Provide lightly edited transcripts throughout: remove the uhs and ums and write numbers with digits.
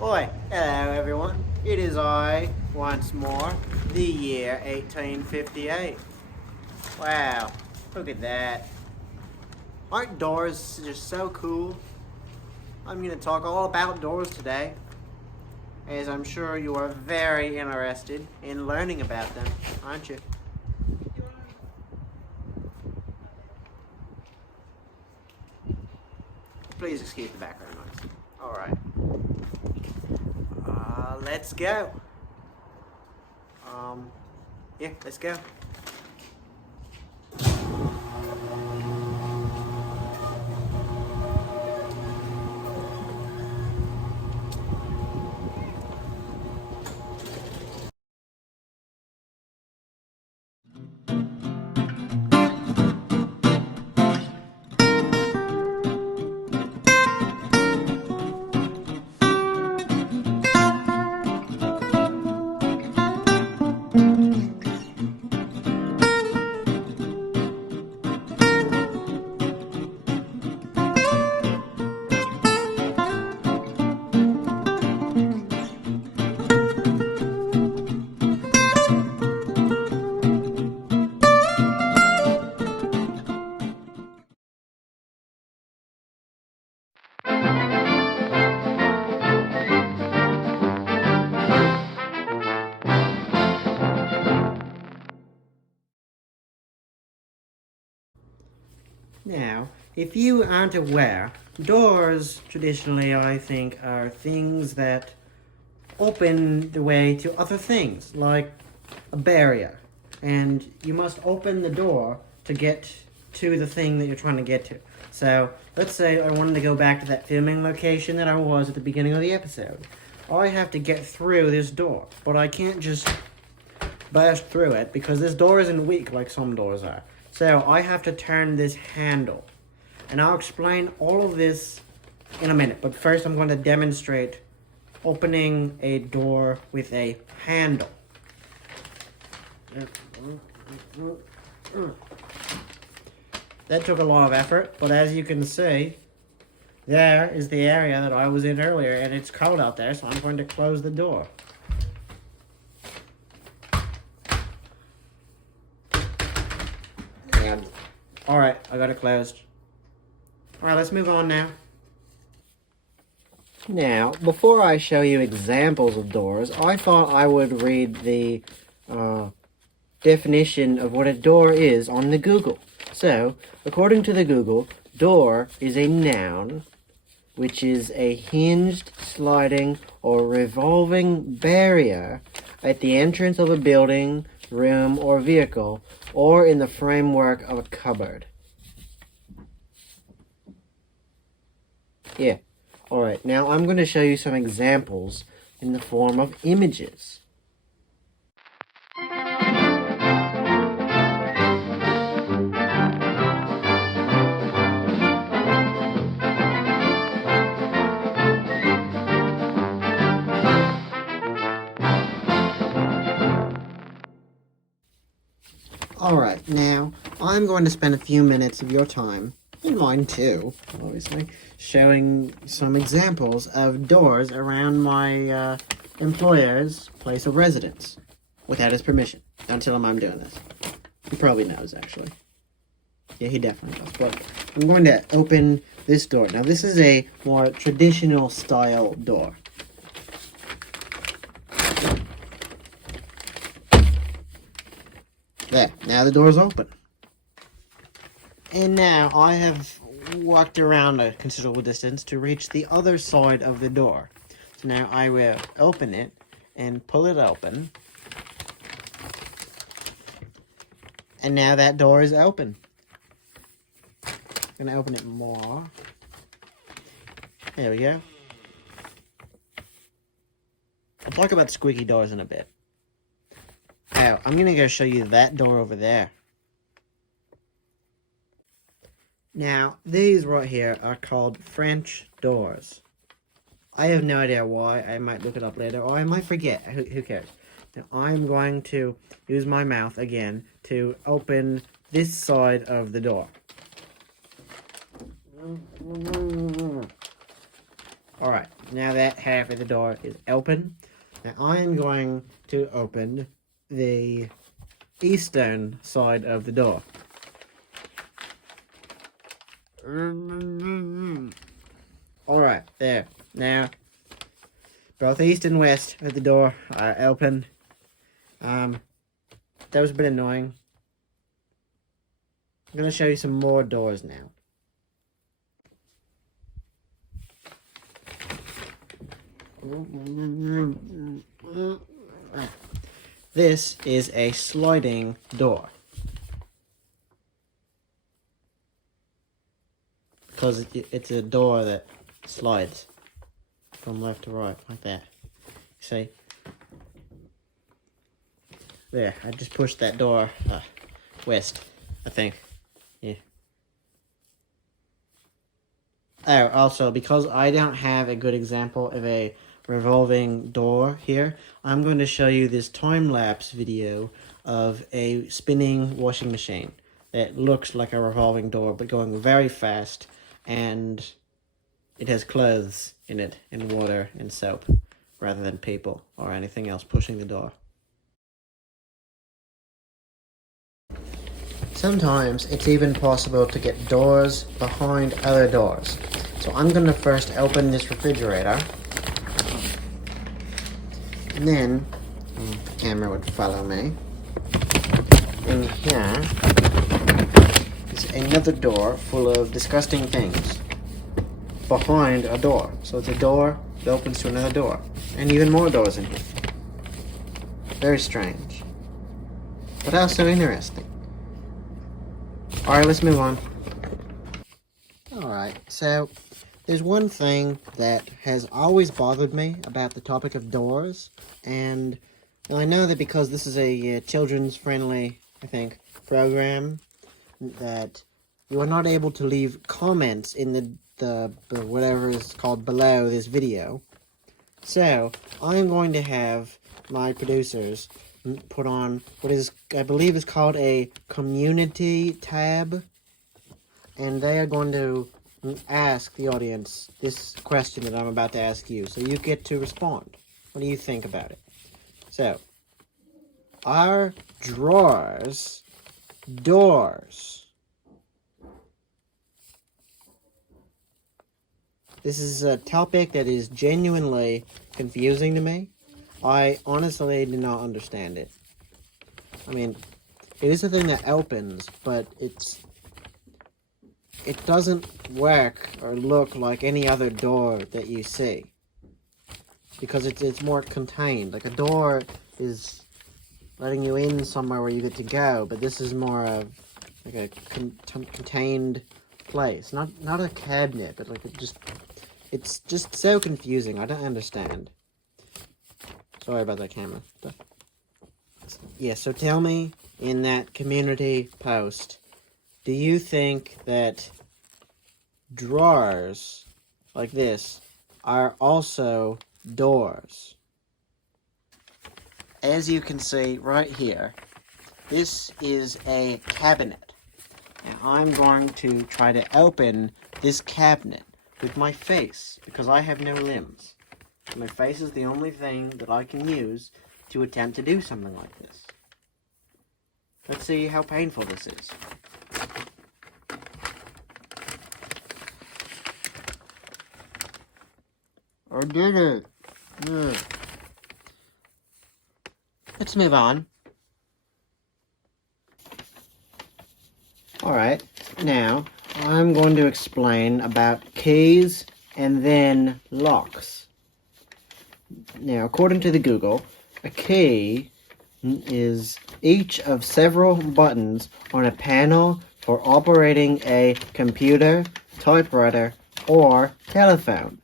Oi, hello everyone. It is I, once more, the year 1858. Wow, look at that. Aren't doors just so cool? I'm going to talk all about doors today, as I'm sure you are very interested in learning about them, aren't you? Please excuse the background noise. Alright. Let's go. Yeah, let's go. Now, if you aren't aware, doors traditionally, I think, are things that open the way to other things, like a barrier. And you must open the door to get to the thing that you're trying to get to. So, let's say I wanted to go back to that filming location that I was at the beginning of the episode. I have to get through this door, but I can't just burst through it because this door isn't weak like some doors are. So I have to turn this handle. And I'll explain all of this in a minute. But first I'm going to demonstrate opening a door with a handle. That took a lot of effort, but as you can see, there is the area that I was in earlier, and it's cold out there, so I'm going to close the door. And, alright, I got it closed. Alright, let's move on now. Now, before I show you examples of doors, I thought I would read the definition of what a door is on the Google. So, according to the Google, door is a noun, which is a hinged, sliding, or revolving barrier at the entrance of a building, room, or vehicle, or in the framework of a cupboard. Yeah. Alright, now I'm going to show you some examples in the form of images. Alright, now I'm going to spend a few minutes of your time, and mine too, obviously, showing some examples of doors around my employer's place of residence, without his permission. Don't tell him I'm doing this. He probably knows, actually. Yeah, he definitely does. But I'm going to open this door. Now, this is a more traditional style door. There, now the door's open. And now I have walked around a considerable distance to reach the other side of the door. So now I will open it and pull it open. And now that door is open. I'm going to open it more. There we go. I'll talk about squeaky doors in a bit. Now, I'm going to go show you that door over there. Now, these right here are called French doors. I have no idea why. I might look it up later, or I might forget. Who cares? Now, I'm going to use my mouth again to open this side of the door. Alright, now that half of the door is open. Now I am going to open the eastern side of the door. Alright, there. Now, both east and west of the door are open. That was a bit annoying. I'm going to show you some more doors now. This is a sliding door. Because it's a door that slides from left to right, like that. See? There, I just pushed that door west, I think. Yeah. Oh, also, because I don't have a good example of a revolving door here, I'm going to show you this time-lapse video of a spinning washing machine that looks like a revolving door, but going very fast, and it has clothes in it, and water, and soap, rather than people or anything else pushing the door. Sometimes it's even possible to get doors behind other doors. So I'm going to first open this refrigerator, and then the camera would follow me. In here is another door full of disgusting things behind a door. So it's a door that opens to another door, and even more doors in here. Very strange, but also interesting. Alright, let's move on. Alright, so there's one thing that has always bothered me about the topic of doors, and I know that because this is a children's friendly, I think, program, that you are not able to leave comments in the whatever is called below this video. So I'm going to have my producers put on what is, I believe, is called a community tab, and they are going to ask the audience this question that I'm about to ask you, so you get to respond. What do you think about it? So, are drawers doors? This is a topic that is genuinely confusing to me. I honestly do not understand it. I mean, it is a thing that opens, but it doesn't work or look like any other door that you see. Because it's more contained. Like a door is letting you in somewhere where you get to go, but this is more of like a contained place. Not a cabinet, but like it's just so confusing. I don't understand. Sorry about that camera. Yeah, so tell me in that community post, do you think that drawers like this are also doors? As you can see right here, this is a cabinet. And I'm going to try to open this cabinet with my face, because I have no limbs. My face is the only thing that I can use to attempt to do something like this. Let's see how painful this is. I did it. Let's move on. Alright, now I'm going to explain about keys and then locks. Now, according to the Google, a key is each of several buttons on a panel for operating a computer, typewriter, or telephone.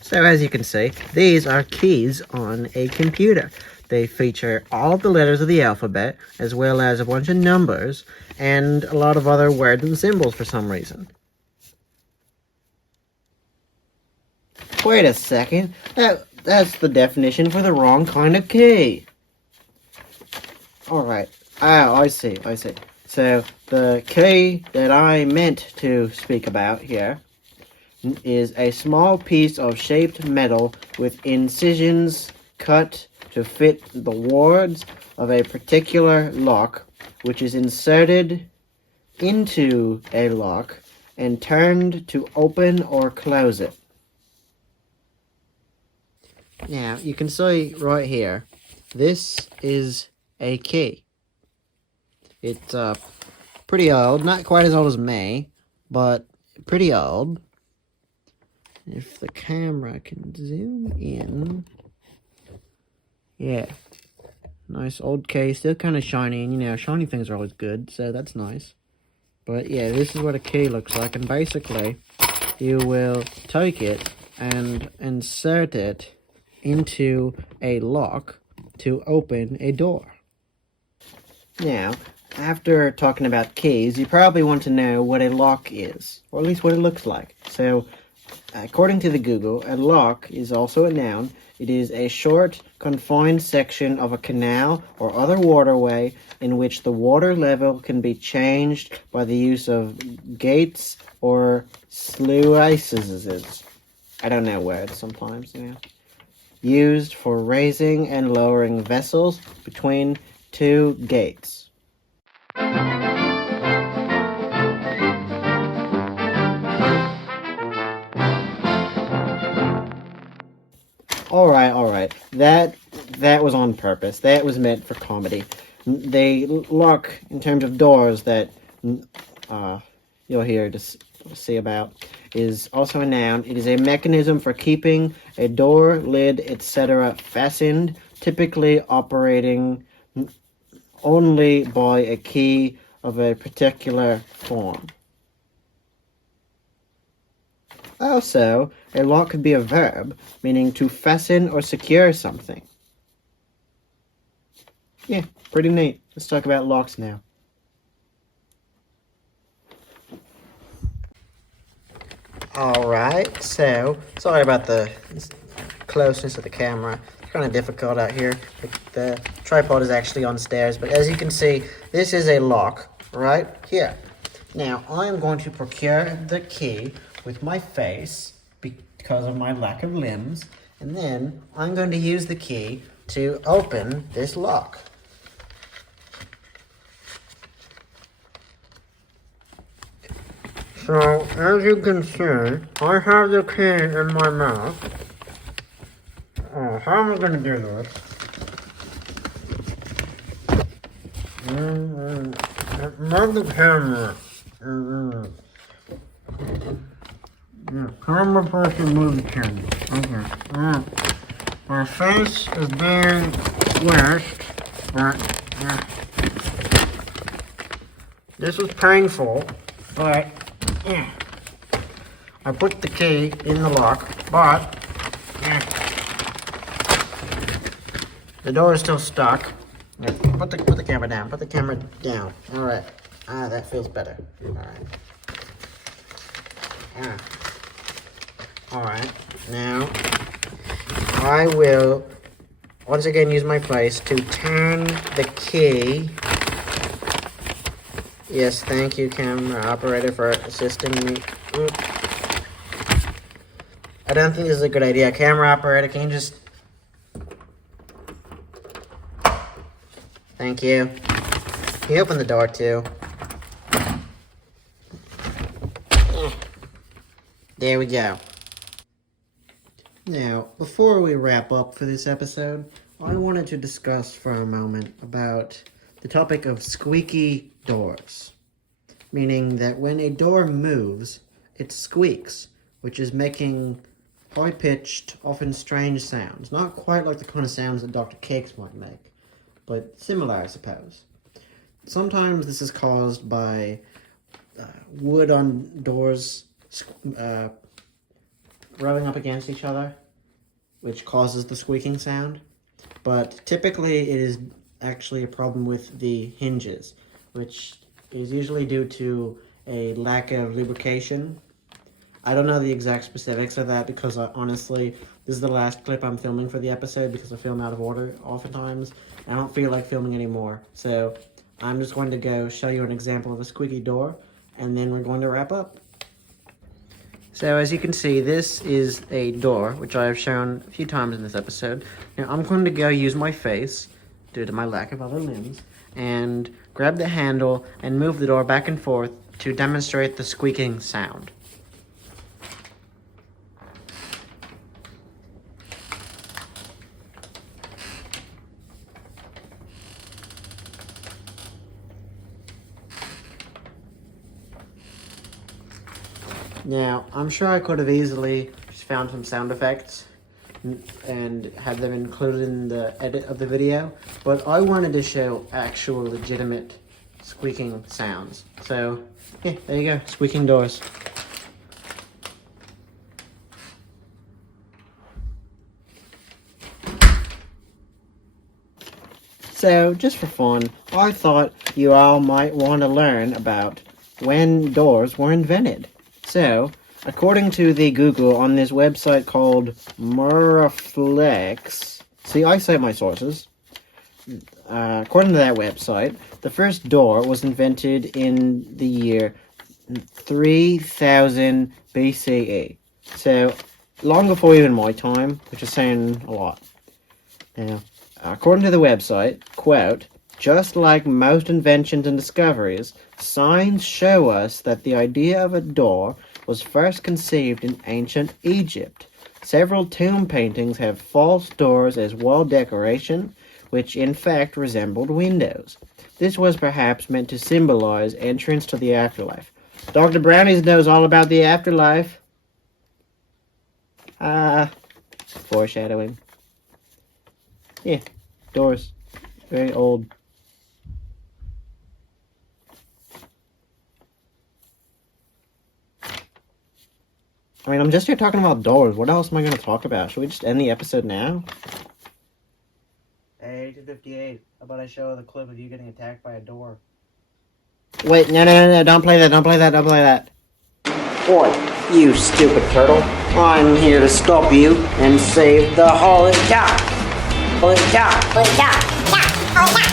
So as you can see, these are keys on a computer. They feature all of the letters of the alphabet, as well as a bunch of numbers, and a lot of other words and symbols for some reason. Wait a second, that's the definition for the wrong kind of key. Alright, I see. So, the key that I meant to speak about here is a small piece of shaped metal with incisions cut to fit the wards of a particular lock, which is inserted into a lock and turned to open or close it. Now, you can see right here, this is a key. It's pretty old, not quite as old as me, but pretty old. If the camera can zoom in, yeah, nice old case, still kind of shiny, and you know, shiny things are always good, so that's nice. But yeah, this is what a key looks like, and basically, you will take it and insert it into a lock to open a door. Now, after talking about keys, you probably want to know what a lock is, or at least what it looks like. So, according to the Google, a lock is also a noun. It is a short, confined section of a canal or other waterway in which the water level can be changed by the use of gates or sluices. I don't know words sometimes, you know. Used for raising and lowering vessels between two gates. All right. That was on purpose. That was meant for comedy. The lock, in terms of doors, that you'll hear to see about, is also a noun. It is a mechanism for keeping a door, lid, etc. fastened, typically operating only by a key of a particular form. Also, a lock could be a verb, meaning to fasten or secure something. Yeah, pretty neat. Let's talk about locks now. Alright, so, sorry about the closeness of the camera. It's kind of difficult out here. The tripod is actually on stairs, but as you can see, this is a lock right here. Now, I am going to procure the key with my face because of my lack of limbs, and then I'm going to use the key to open this lock. So, as you can see, I have the key in my mouth. Oh, how am I going to do this? Move the camera. Camera person, move the camera. Okay. My face is being squished. This was painful, but I put the key in the lock, but the door is still stuck. Put the camera down. Put the camera down. All right. That feels better. All right. All right. Now, I will once again use my place to turn the key. Yes, thank you, camera operator, for assisting me. I don't think this is a good idea. Camera operator, can you just... Thank you. Can you open the door, too? There we go. Now, before we wrap up for this episode, I wanted to discuss for a moment about the topic of squeaky doors. Meaning that when a door moves, it squeaks, which is making high-pitched, often strange sounds. Not quite like the kind of sounds that Dr. Cakes might make, but similar, I suppose. Sometimes this is caused by wood on doors rubbing up against each other, which causes the squeaking sound. But typically it is actually a problem with the hinges, which is usually due to a lack of lubrication. I don't know the exact specifics of that because honestly, this is the last clip I'm filming for the episode because I film out of order oftentimes. I don't feel like filming anymore. So I'm just going to go show you an example of a squeaky door, and then we're going to wrap up. So as you can see, this is a door, which I have shown a few times in this episode. Now I'm going to go use my face, due to my lack of other limbs, and grab the handle and move the door back and forth to demonstrate the squeaking sound. Now, I'm sure I could have easily just found some sound effects and had them included in the edit of the video, but I wanted to show actual legitimate squeaking sounds. So, yeah, there you go, squeaking doors. So, just for fun, I thought you all might want to learn about when doors were invented. So, according to the Google on this website called Muraflex, see, I cite my sources. According to that website, the first door was invented in the year 3000 BCE. So, long before even my time, which is saying a lot. Now, according to the website, quote, "Just like most inventions and discoveries, signs show us that the idea of a door was first conceived in ancient Egypt. Several tomb paintings have false doors as wall decoration, which in fact resembled windows. This was perhaps meant to symbolize entrance to the afterlife." Dr. Brownies knows all about the afterlife. Foreshadowing. Yeah, doors. Very old. I mean, I'm just here talking about doors. What else am I going to talk about? Should we just end the episode now? Hey, 258. How about I show the clip of you getting attacked by a door? Wait, no, don't play that, don't play that. Boy, you stupid turtle. I'm here to stop you and save the Holy Cow. Holy Cow. Holy Cow. Holy Cow.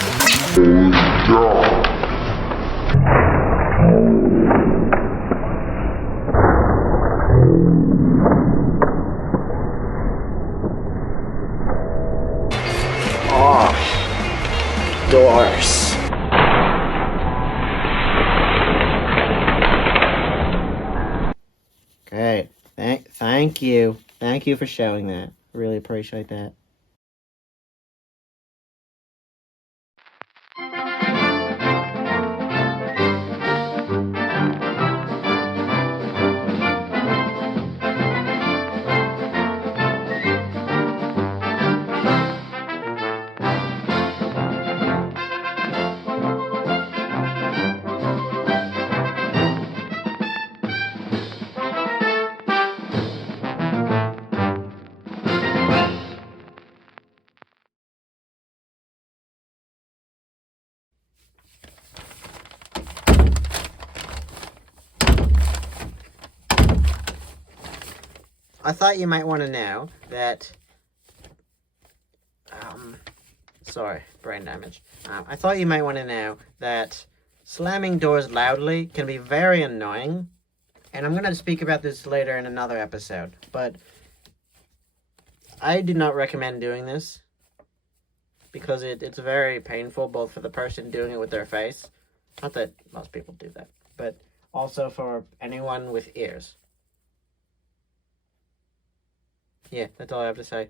Doors. Great. Thank you. Thank you for showing that. Really appreciate that. I thought you might want to know that, sorry, brain damage. I thought you might want to know that slamming doors loudly can be very annoying, and I'm going to speak about this later in another episode, but I do not recommend doing this, because it's very painful, both for the person doing it with their face, not that most people do that, but also for anyone with ears. Yeah, that's all I have to say.